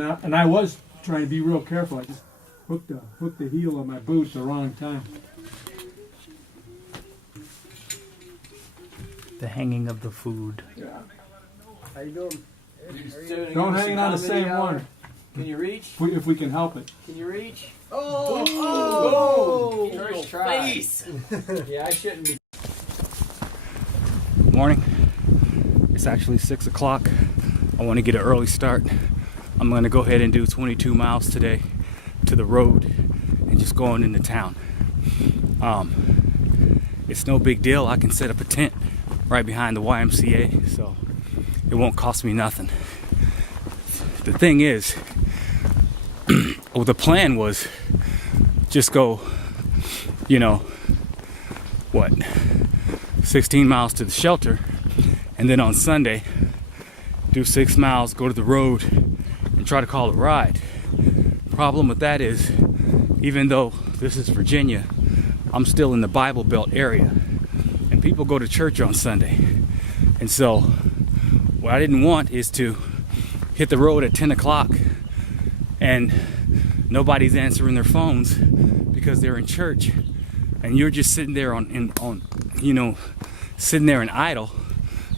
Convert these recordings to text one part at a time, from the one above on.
and I was trying to be real careful. I just hooked the heel of my boot at the wrong time. The hanging of the food. Yeah. How you doing? Don't hang on the same one. Can you reach? If we can help it. Can you reach? Oh! First try. Face. Yeah, I shouldn't be. Morning. It's actually 6 o'clock. I want to get an early start. I'm going to go ahead and do 22 miles today to the road and just going into town. It's no big deal. I can set up a tent right behind the YMCA, so it won't cost me nothing. The thing is, well, the plan was just go, 16 miles to the shelter, and then on Sunday do 6 miles, go to the road, and try to call a ride. Problem with that is, even though this is Virginia, I'm still in the Bible Belt area, and people go to church on Sunday. And so what I didn't want is to hit the road at 10 o'clock and nobody's answering their phones because they're in church, and you're just sitting there sitting there and idle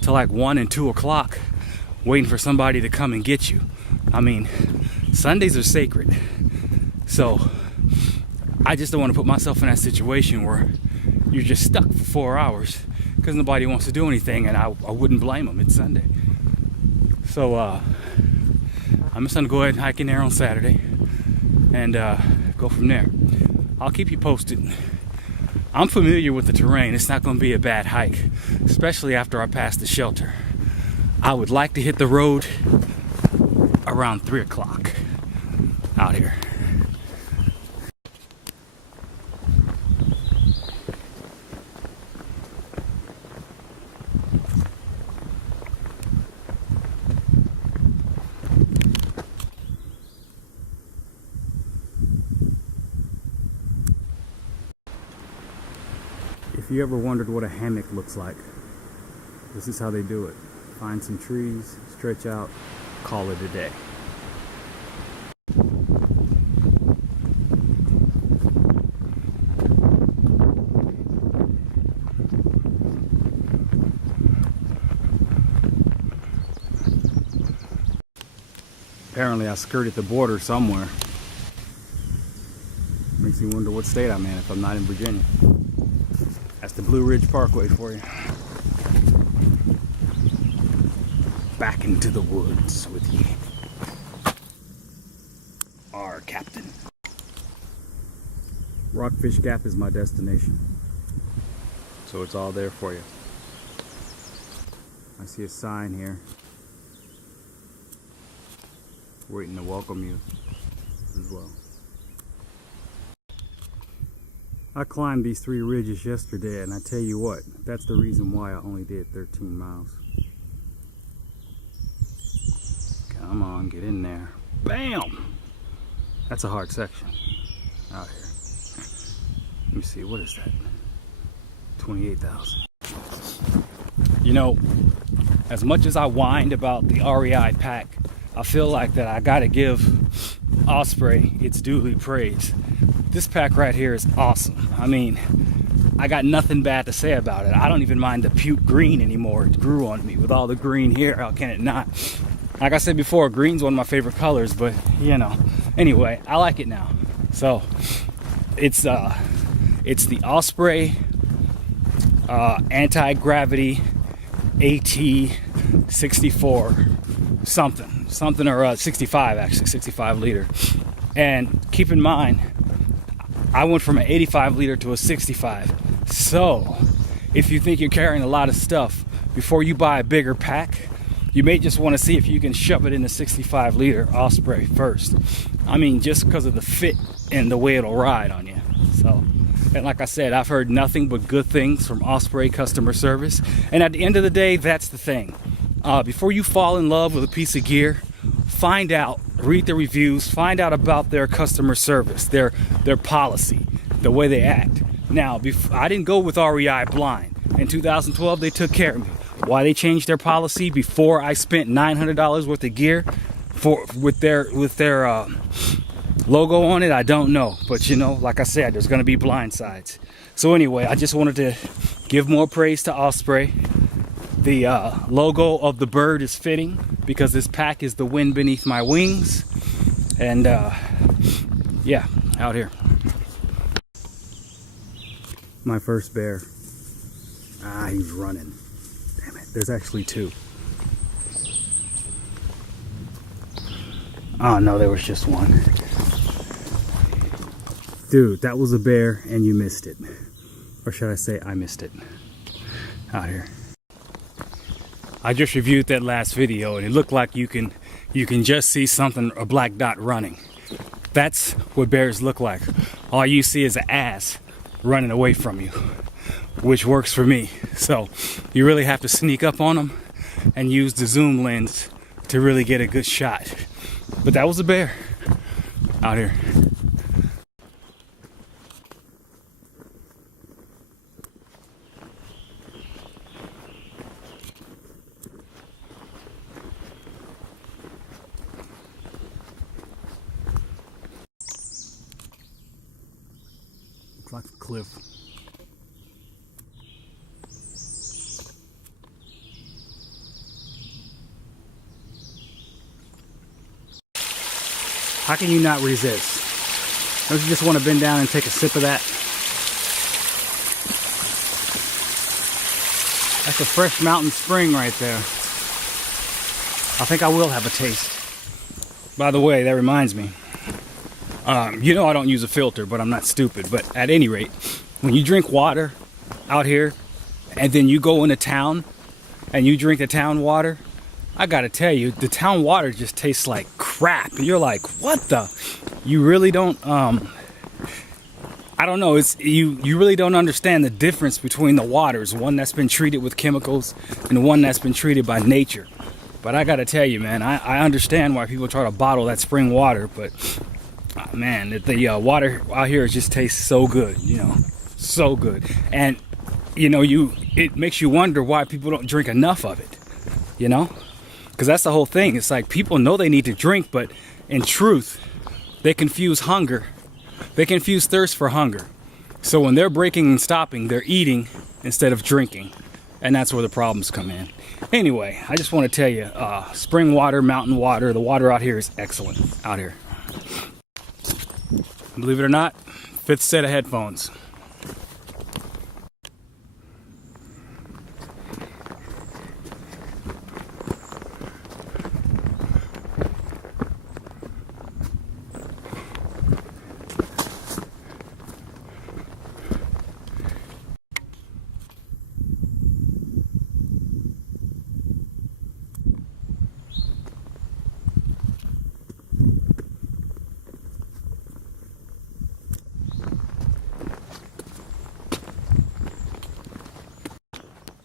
till like 1 and 2 o'clock waiting for somebody to come and get you. I mean, Sundays are sacred. So I just don't want to put myself in that situation where you're just stuck for 4 hours because nobody wants to do anything, and I wouldn't blame them. It's Sunday. So I'm just gonna go ahead and hike in there on Saturday and go from there. I'll keep you posted. I'm familiar with the terrain. It's not gonna be a bad hike, especially after I pass the shelter. I would like to hit the road around 3 o'clock out here. If you ever wondered what a hammock looks like, this is how they do it. Find some trees, stretch out, call it a day. Apparently I skirted the border somewhere. Makes me wonder what state I'm in if I'm not in Virginia. That's the Blue Ridge Parkway for you. Back into the woods with you, our captain. Rockfish Gap is my destination, so it's all there for you. I see a sign here waiting to welcome you as well. I climbed these 3 ridges yesterday, and I tell you what, that's the reason why I only did 13 miles. Come on, get in there. Bam! That's a hard section out here. Let me see, what is that? 28,000. As much as I whined about the REI pack, I feel like that I gotta give Osprey its duly praise. This pack right here is awesome. I mean, I got nothing bad to say about it. I don't even mind the puke green anymore. It grew on me with all the green here. How can it not? Like I said before, green's one of my favorite colors, but anyway, I like it now. So it's the Osprey anti-gravity AT64 something or 65, actually 65 liter. And keep in mind, I went from an 85 liter to a 65. So if you think you're carrying a lot of stuff, before you buy a bigger pack, you may just want to see if you can shove it in the 65 liter Osprey first. I mean, just because of the fit and the way it'll ride on you. So, and like I said, I've heard nothing but good things from Osprey customer service. And at the end of the day, that's the thing. Before you fall in love with a piece of gear, find out, read the reviews, find out about their customer service, their policy, the way they act. Now, I didn't go with REI blind. In 2012, they took care of me. Why they changed their policy before I spent $900 worth of gear? with their logo on it, I don't know. But you know, like I said, there's gonna be blind sides. So anyway, I just wanted to give more praise to Osprey. The logo of the bird is fitting because this pack is the wind beneath my wings. And yeah, out here. My first bear. Ah, he's running. Damn it, there's actually two. Oh no, there was just one. Dude, that was a bear and you missed it. Or should I say I missed it. Out here. I just reviewed that last video and it looked like you can just see something, a black dot running. That's what bears look like. All you see is an ass running away from you, which works for me. So you really have to sneak up on them and use the zoom lens to really get a good shot. But that was a bear out here. Looks like a cliff. How can you not resist? Don't you just want to bend down and take a sip of that? That's a fresh mountain spring right there. I think I will have a taste. By the way, that reminds me. You know I don't use a filter, but I'm not stupid. But at any rate, when you drink water out here and then you go into town and you drink the town water, I gotta tell you, the town water just tastes like crap. You're like, what the? You really don't, I don't know, it's you really don't understand the difference between the waters, one that's been treated with chemicals and one that's been treated by nature. But I gotta tell you, man, I understand why people try to bottle that spring water, but man, the water out here just tastes so good, you know, so good. And, you know, it makes you wonder why people don't drink enough of it, you know? Because that's the whole thing. It's like people know they need to drink, but in truth, they confuse hunger. They confuse thirst for hunger. So when they're breaking and stopping, they're eating instead of drinking. And that's where the problems come in. Anyway, I just want to tell you, spring water, mountain water, the water out here is excellent out here. Believe it or not, 5th set of headphones.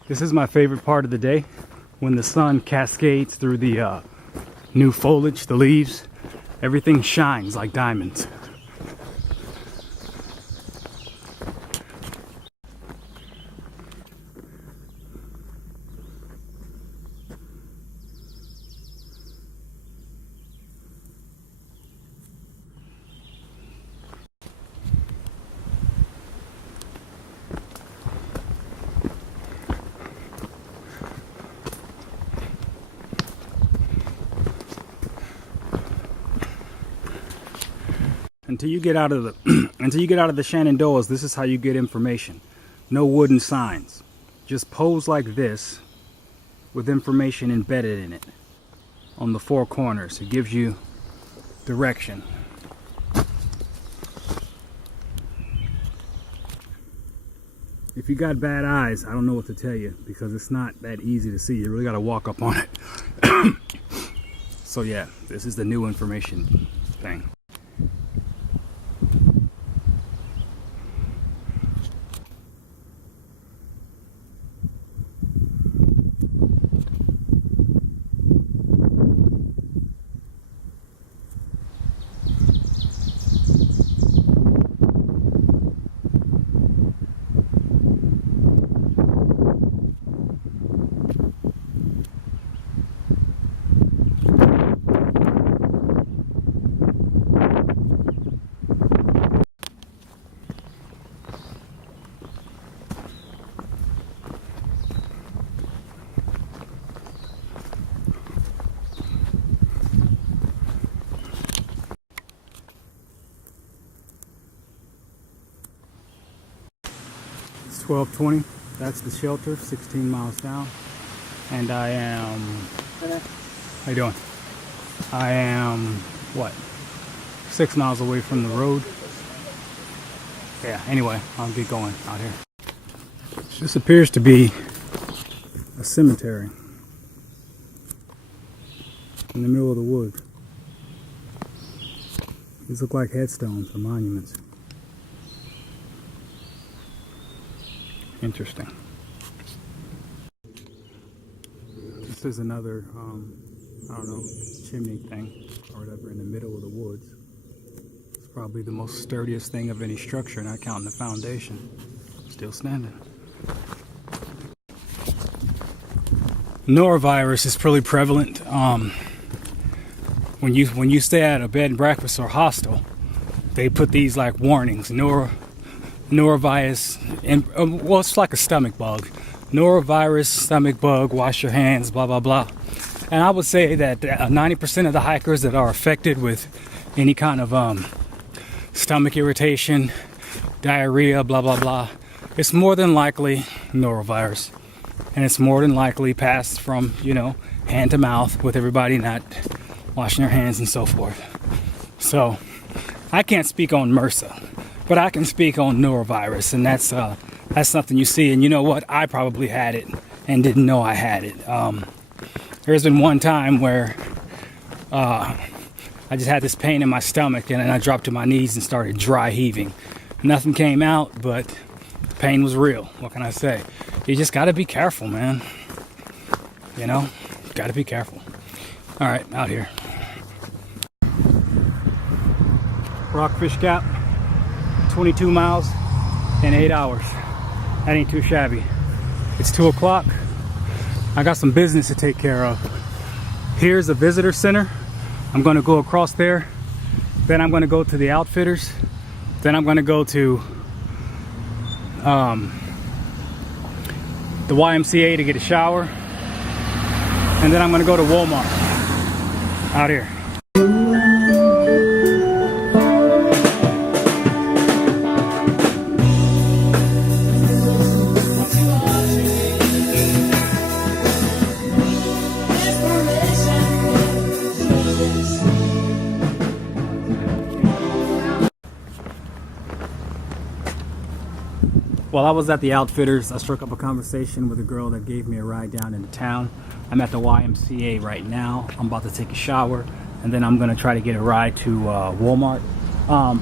This is my favorite part of the day, when the sun cascades through the new foliage, the leaves. Everything shines like diamonds. Until you get out of the Shenandoahs, this is how you get information. No wooden signs. Just pose like this with information embedded in it on the 4 corners. It gives you direction. If you got bad eyes, I don't know what to tell you, because it's not that easy to see. You really got to walk up on it. So yeah, this is the new information thing. 12:20. That's the shelter, 16 miles down. And I am, how you doing? I am, what, 6 miles away from the road. Yeah, anyway, I'll get going out here. This appears to be a cemetery in the middle of the woods. These look like headstones or monuments. Interesting. This is another, I don't know, chimney thing or whatever in the middle of the woods. It's probably the most sturdiest thing of any structure, not counting the foundation. Still standing. Norovirus is pretty prevalent. When you stay at a bed and breakfast or hostel, they put these like warnings. Norovirus, and well, it's like a stomach bug. Norovirus, stomach bug, wash your hands, blah blah blah. And I would say that 90% of the hikers that are affected with any kind of stomach irritation, diarrhea, blah blah blah, it's more than likely norovirus, and it's more than likely passed from, you know, hand to mouth with everybody not washing their hands and so forth. So I can't speak on MRSA, but I can speak on norovirus, and that's something you see. And you know what? I probably had it and didn't know I had it. There's been one time where I just had this pain in my stomach, and then I dropped to my knees and started dry heaving. Nothing came out, but the pain was real. What can I say? You just got to be careful, man. You know, got to be careful. All right, out here. Rockfish Gap, 22 miles in 8 hours. That ain't too shabby. It's 2 o'clock. I got some business to take care of. Here's a visitor center. I'm gonna go across there. Then I'm gonna go to the Outfitters. Then I'm gonna go to the YMCA to get a shower. And then I'm gonna go to Walmart. Out here. While I was at the Outfitters, I struck up a conversation with a girl that gave me a ride down into town. I'm at the YMCA right now. I'm about to take a shower, and then I'm gonna try to get a ride to Walmart.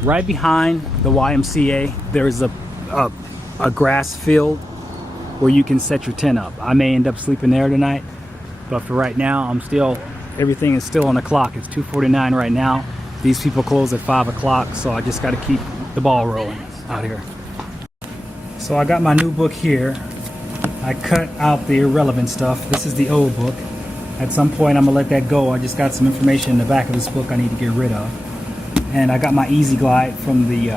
Right behind the YMCA, there's a grass field where you can set your tent up. I may end up sleeping there tonight, but for right now, everything is still on the clock. It's 2:49 right now. These people close at 5 o'clock, so I just gotta keep the ball rolling out here. So I got my new book here. I cut out the irrelevant stuff. This is the old book. At some point I'm gonna let that go. I just got some information in the back of this book I need to get rid of. And I got my Easy Glide from the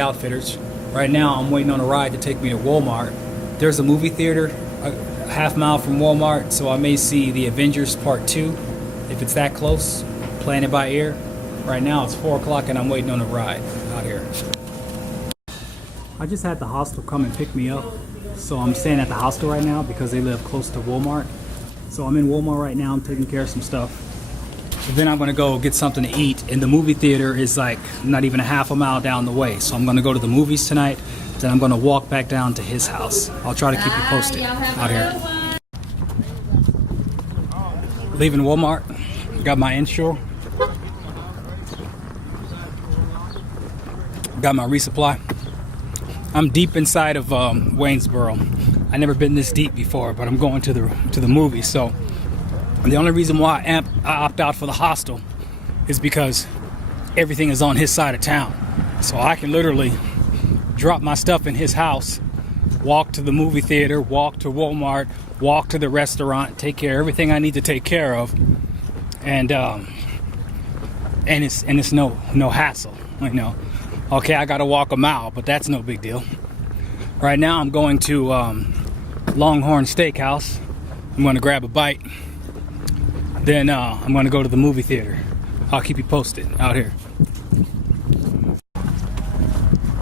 Outfitters. Right now I'm waiting on a ride to take me to Walmart. There's a movie theater a half mile from Walmart, so I may see the Avengers Part 2 if it's that close, playing it by ear. Right now it's 4 o'clock and I'm waiting on a ride out here. I just had the hostel come and pick me up, so I'm staying at the hostel right now because they live close to Walmart. So I'm in Walmart right now, I'm taking care of some stuff. And then I'm gonna go get something to eat, and the movie theater is like not even a half a mile down the way. So I'm gonna go to the movies tonight, then I'm gonna walk back down to his house. I'll try to keep you posted out here. Leaving Walmart, got my Insure, got my resupply. I'm deep inside of Waynesboro. I've never been this deep before, but I'm going to the movies. So the only reason why I opt out for the hostel is because everything is on his side of town. So I can literally drop my stuff in his house, walk to the movie theater, walk to Walmart, walk to the restaurant, take care of everything I need to take care of, and it's no hassle, you know. Okay, I gotta walk a mile, but that's no big deal. Right now I'm going to Longhorn Steakhouse. I'm gonna grab a bite. Then I'm gonna go to the movie theater. I'll keep you posted out here.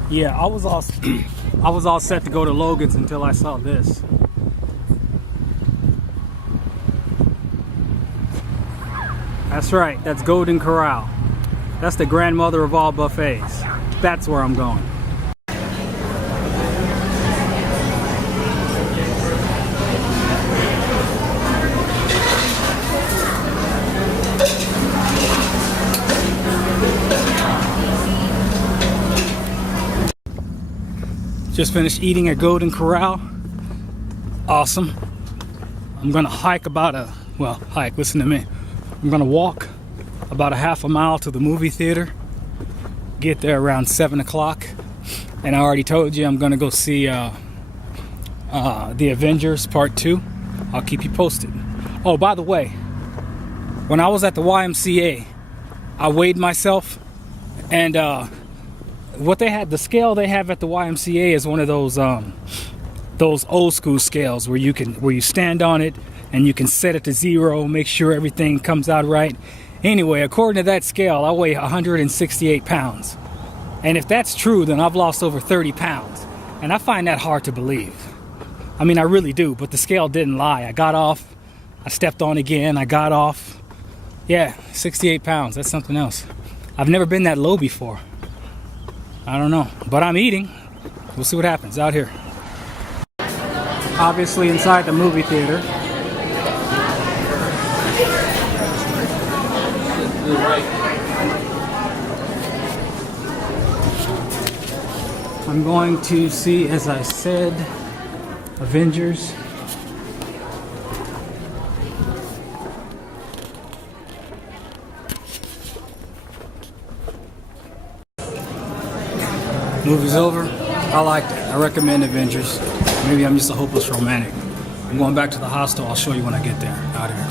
Yeah, I was I was all set to go to Logan's until I saw this. That's right, that's Golden Corral. That's the grandmother of all buffets. That's where I'm going. Just finished eating at Golden Corral. Awesome. I'm gonna hike listen to me. I'm gonna walk about a half a mile to the movie theater. Get there around 7 o'clock. And I already told you I'm gonna go see The Avengers Part 2. I'll keep you posted. Oh, by the way, when I was at the YMCA, I weighed myself, and the scale they have at the YMCA is one of those old school scales where you stand on it and you can set it to 0, make sure everything comes out right. Anyway, according to that scale, I weigh 168 pounds. And if that's true, then I've lost over 30 pounds. And I find that hard to believe. I mean, I really do, but the scale didn't lie. I got off, I stepped on again, I got off. Yeah, 68 pounds, that's something else. I've never been that low before. I don't know, but I'm eating. We'll see what happens out here. Obviously inside the movie theater. I'm going to see, as I said, Avengers. Movie's over. I liked it. I recommend Avengers. Maybe I'm just a hopeless romantic. I'm going back to the hostel. I'll show you when I get there. Out here.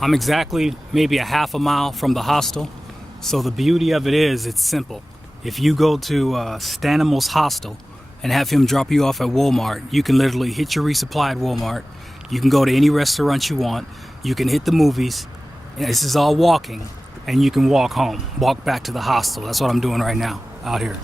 I'm exactly maybe a half a mile from the hostel. So the beauty of it is, it's simple. If you go to Stanimals Hostel and have him drop you off at Walmart, you can literally hit your resupply at Walmart. You can go to any restaurant you want. You can hit the movies. And this is all walking. And you can walk home. Walk back to the hostel. That's what I'm doing right now, out here.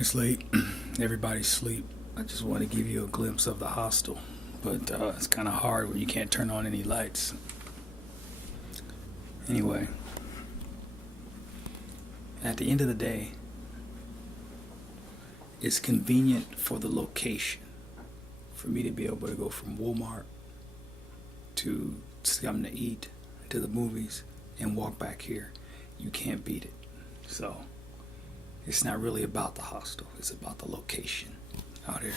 It's late. Everybody's asleep. I just want to give you a glimpse of the hostel, but it's kind of hard when you can't turn on any lights. Anyway, at the end of the day, it's convenient for the location for me to be able to go from Walmart to something to eat, to the movies, and walk back here. You can't beat it. So it's not really about the hostel, it's about the location out here.